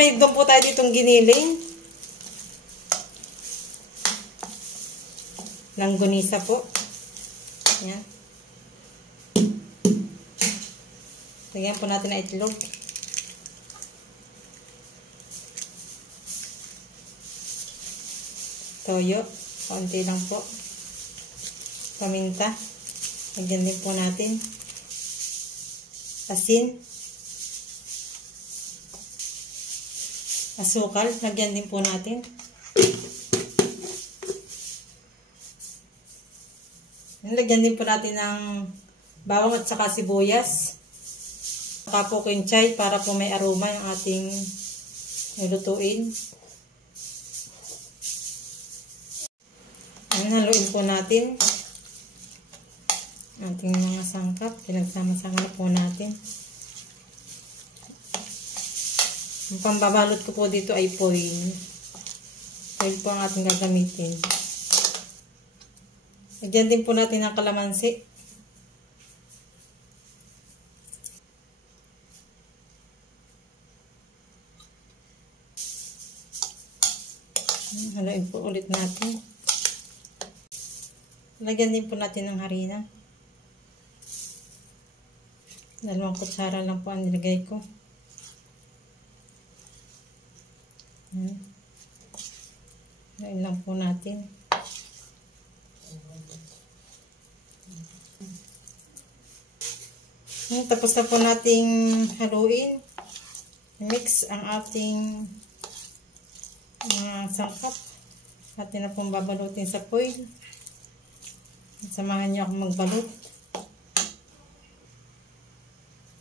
may doon po tayo ditong giniling. Langgonisa po. Yan. Lagyan po natin na itlog. Toyo. Kaunti lang po. Paminta. Lagyan din po natin. Asin. Asukal. Lagyan din po natin. Lagyan din po natin ng bawang at saka sibuyas. Saka po kinchay para po may aroma yung ating nilutuin. Haluin po natin ating mga sangkap. Pinagsama-sama na po natin. Ang pambabalot ko po dito ay foil. Foil po ang ating gagamitin. Lagyan din po natin ng kalamansi. Haluin po ulit natin. Lagyan din po natin ng harina. 2 kutsara lang po ang nilagay ko. Haluin lang po natin. Tapos na po nating haluin. Mix ang ating mga sangkap. Atin na pong babalutin sa foil. Samahan niyo ako magbalot.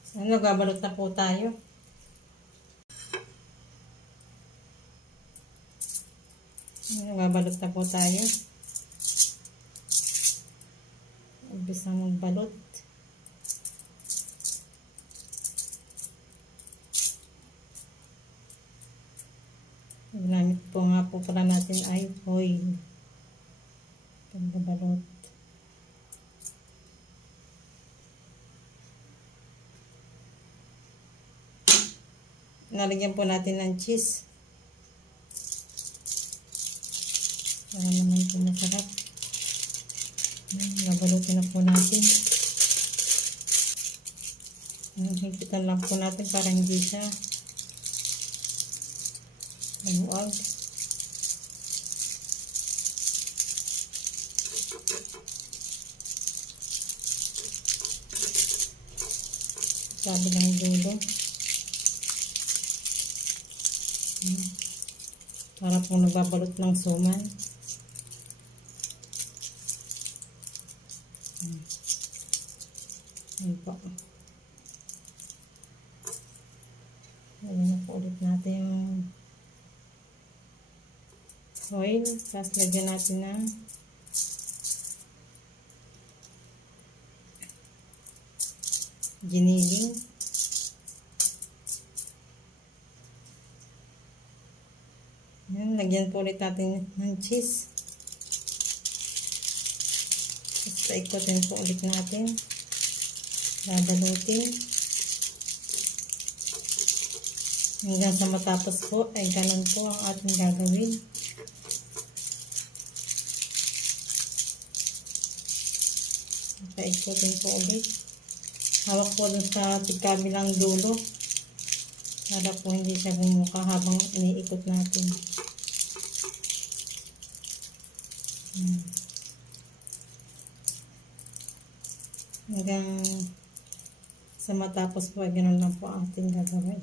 So, nagbabalot na po tayo. Nagbabalot na po tayo. Umpisa magbalot. Ginamit po nga po pala natin ay foil. Pagbabalot. Nalagyan po natin ng cheese. Para naman po masarap. Nabalutin na po natin. Higpitan lang po natin para hindi siya maluwag. Sabi lang dulo. Para po nagbabalot ng suman. Ayan po. Ayan na po ulit natin yung oil. Tapos lagyan natin ng giniling. Ayan, lagyan po ulit natin ng cheese. Tapos ikotin po ulit natin. Babalutin. Hanggang sa matapos po ay ganun po ang ating gagawin. Paikutin po ulit. Hawak po dun sa kabilang dulo. Para po hindi siya bumuka habang iniikot natin. Hanggang sa matapos po ay ganun lang po ang ating gagawin.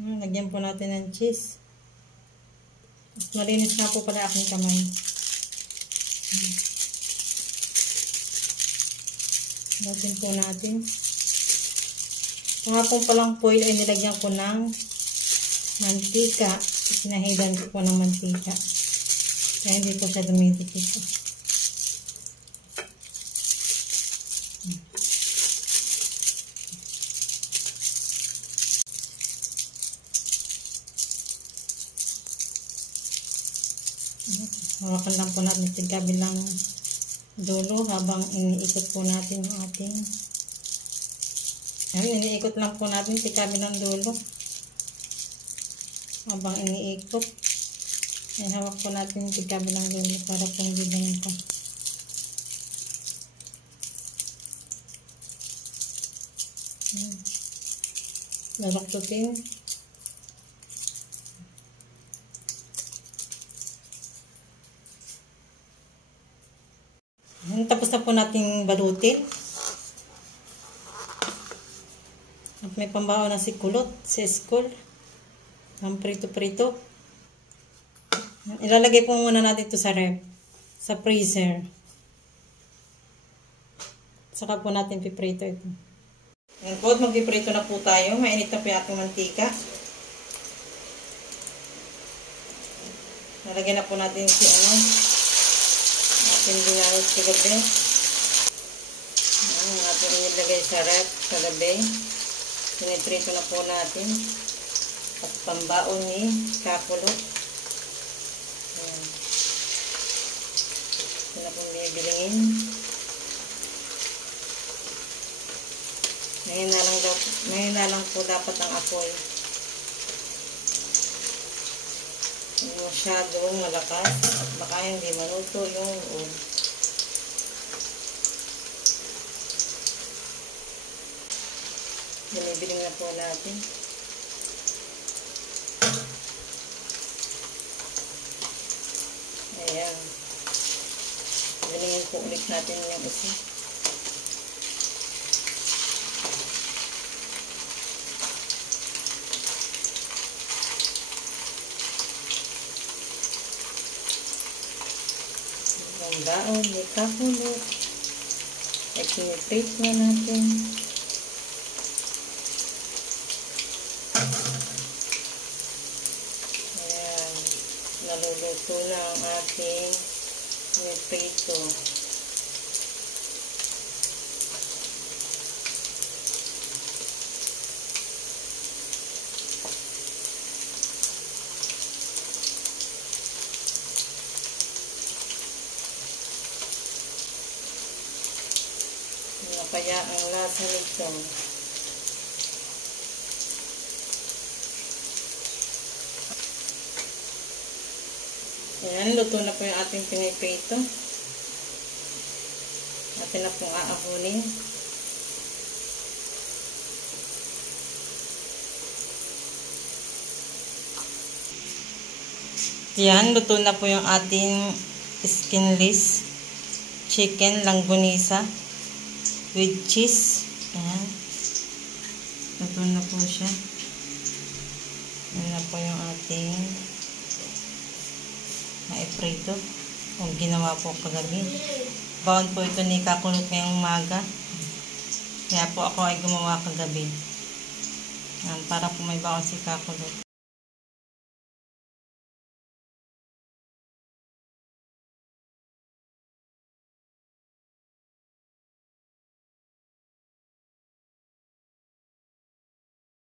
Lagyan po natin ng cheese. Malinis na po pala aking kamay. Lagyan po natin. Kahapon palang foil ay nilagyan ko ng mantika. Pinahidan ko po ng mantika. Kaya hindi po siya dumidikit. Hawakan lang po natin sa kabilang dulo habang iniikot po natin yung ating iniikot lang po natin sa kabilang dulo habang iniikot. Hawak po natin sa kabilang dulo para po hindi ganito. Lalaktutin. Tapos na po natin balutin. At may pambaho na si kulot, si school. Ang prito-prito. Ilalagay po muna natin ito sa ref. Sa freezer. Saka po natin piprito ito. Ngayon po, magpiprito na po tayo. Mainit na po yung ating mantika. Nalagyan na po natin si ating ginamit sa gabi. Ang ating inilagay sa ref sa gabi. Piniprito na po natin. At pambaon ni kakulot. Ayan. Ito na po bibilingin. Ngayon na lang po dapat ang apoy. Hindi masyadong malakas. Baka hindi maluto yung loob. Binibiling na po natin. Ayan. Bilingin po ulit natin yung isa. Ang daon, may kakulot. At piniprito na natin. Ayan. Naluluto na ang ating piniprito. Kaya ang lasa nito. Ayan, luto na po yung ating piniprito. Atin na pong aahunin. Ayan, luto na po yung ating skinless chicken langgonisa with cheese. Ayan. Luto na po siya. Ayan na po yung ating maiprito. Kung ginawa po kagabi. Baon po ito ni kakulot ngayong umaga. Kaya po ako ay gumawa kagabi. Ayan, para po may baon si kakulot.